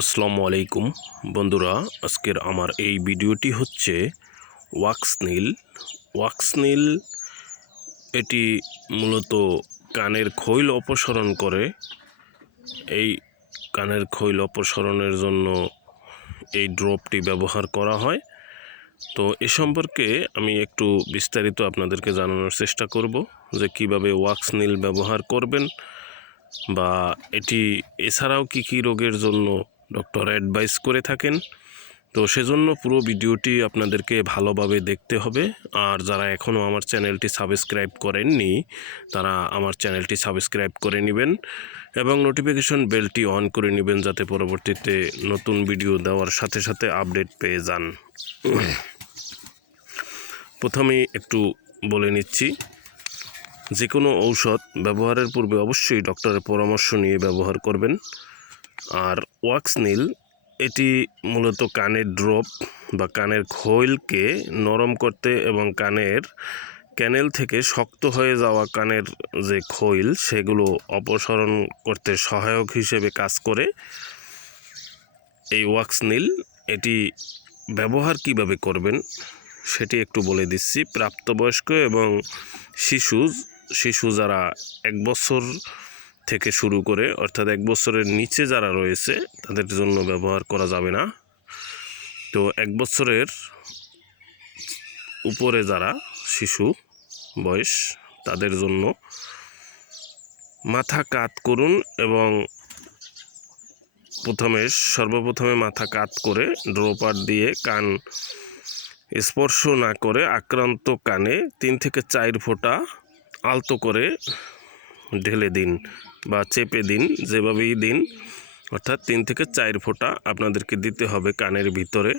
আসসালামু আলাইকুম বন্ধুরা, আজকের আমার এই ভিডিওটি হচ্ছে ওয়াক্স নীল ওয়াক্স নীল এটি মূলত কানের খৈল অপসারণ করে। এই কানের খৈল অপসারণের জন্য এই ড্রপটি ব্যবহার করা হয়। তো এ সম্পর্কে আমি একটু বিস্তারিত আপনাদেরকে জানানোর চেষ্টা করব যে কীভাবে ওয়াক্স নীল ব্যবহার করবেন বা এটি এছাড়াও কি কি রোগের জন্য ডক্টর অ্যাডভাইস করে থাকেন? তো সেজন্য পুরো ভিডিওটি আপনাদেরকে ভালোভাবে দেখতে হবে। আর যারা এখনও আমার চ্যানেলটি সাবস্ক্রাইব করেননি, তারা আমার চ্যানেলটি সাবস্ক্রাইব করে নেবেন এবং নোটিফিকেশন বেলটি অন করে নেবেন যাতে পরবর্তীতে নতুন ভিডিও দেওয়ার সাথে সাথে আপডেট পেয়ে যান। প্রথমেই একটু বলে নিচ্ছি যে কোনো ঔষধ ব্যবহারের পূর্বে অবশ্যই ডক্টরের পরামর্শ নিয়ে ব্যবহার করবেন। আর ওয়াক্স নীল এটি মূলত কানের ড্রপ বা কানের খৈলকে নরম করতে এবং কানের ক্যানেল থেকে শক্ত হয়ে যাওয়া কানের যে খৈল, সেগুলো অপসারণ করতে সহায়ক হিসেবে কাজ করে। এই ওয়াক্স নীল এটি ব্যবহার কীভাবে করবেন, সেটি একটু বলে দিচ্ছি। প্রাপ্তবয়স্ক এবং শিশু শিশু যারা এক বছর থেকে শুরু করে, অর্থাৎ এক বছরের নিচে যারা রয়েছে, তাদের জন্য ব্যবহার করা যাবে না। তো এক বছরের উপরে যারা শিশু বয়স, তাদের জন্য মাথা কাত করুন এবং প্রথমে, সর্বপ্রথমে মাথা কাত করে ড্রোপার দিয়ে কান স্পর্শ না করে আক্রান্ত কানে তিন থেকে চার ফোঁটা আলতো করে ঢেলে দিন বা চেপে দিন, যেভাবেই দিন, অর্থাৎ তিন থেকে চার ফোঁটা আপনাদেরকে দিতে হবে কানের ভিতরে।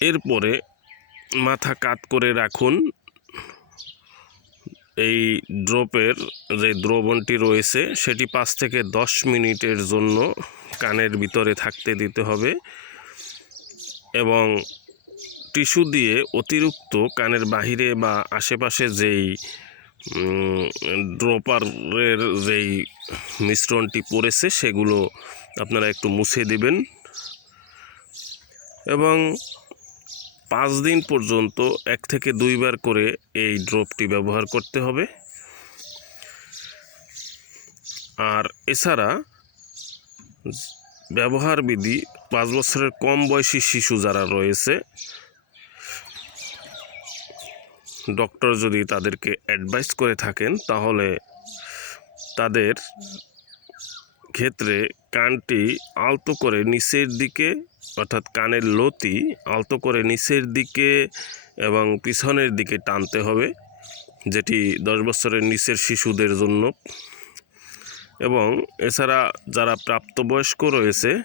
এরপরে মাথা কাত করে রাখুন। এই ড্রপের যে দ্রবণটি রয়েছে, সেটি পাঁচ থেকে দশ মিনিটের জন্য কানের ভিতরে থাকতে দিতে হবে এবং টিস্যু দিয়ে অতিরিক্ত কানের বাহিরে বা আশেপাশে যেই ড্রপারের যেই মিশ্রণটি পড়েছে সেগুলো আপনারা একটু মুছে দেবেন। এবং পাঁচ দিন পর্যন্ত এক থেকে দুইবার করে এই ড্রপটি ব্যবহার করতে হবে। আর এছাড়া ব্যবহার বিধি পাঁচ বছরের কম বয়সী শিশু যারা রয়েছে ডক্টর যদি তাদেরকে অ্যাডভাইস করে থাকেন, তাহলে তাদের ক্ষেত্রে কানটি আলতো করে নিচের দিকে, অর্থাৎ কানের লতি আলতো করে নিচের দিকে এবং পিছনের দিকে টানতে হবে, যেটি দশ বছরের নিচের শিশুদের জন্য। এবং এছাড়া যারা প্রাপ্তবয়স্ক রয়েছে,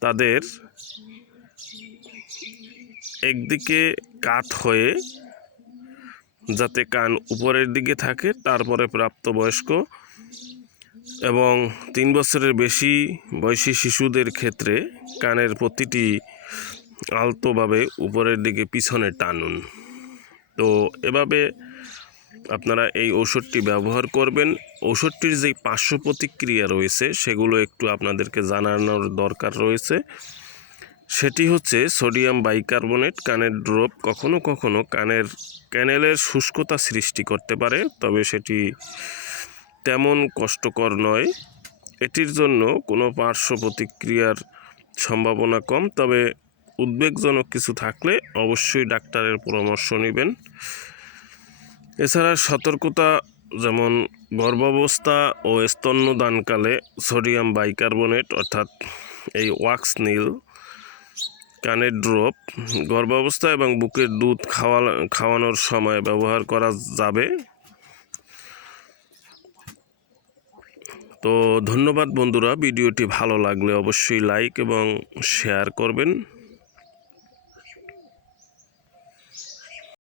তাদের একদিকে কাত হয়ে যাতে কান উপরের দিকে থাকে, তারপরে প্রাপ্তবয়স্ক এবং তিন বছরের বেশি বয়সী শিশুদের ক্ষেত্রে কানের প্রতিটি আলতোভাবে উপরের দিকে পিছনে টানুন। তো এভাবে আপনারা এই ঔষধটি ব্যবহার করবেন। ঔষধটির যেই পার্শ্ব প্রতিক্রিয়া রয়েছে, সেগুলো একটু আপনাদেরকে জানানোর দরকার রয়েছে। সেটি হচ্ছে সোডিয়াম বাইকার্বনেট, কানের ড্রপ কখনো কখনো কানের ক্যানেলের শুষ্কতা সৃষ্টি করতে পারে, তবে সেটি তেমন কষ্টকর নয়। এটির জন্য কোনো পার্শ্ব প্রতিক্রিয়ার সম্ভাবনা কম, তবে উদ্বেগজনক কিছু থাকলে অবশ্যই ডাক্তারের পরামর্শ নেবেন। এছাড়া সতর্কতা, যেমন গর্ভাবস্থা ও স্তন্যদানকালে সোডিয়াম বাইকার্বনেট, অর্থাৎ এই ওয়াক্স নীল কানের ড্রপ গর্ভাবস্থা এবং বুকের দুধ খাওয়া খাওয়ানোর সময় ব্যবহার করা যাবে। তো ধন্যবাদ বন্ধুরা, ভিডিওটি ভালো লাগলে অবশ্যই লাইক এবং শেয়ার করবেন।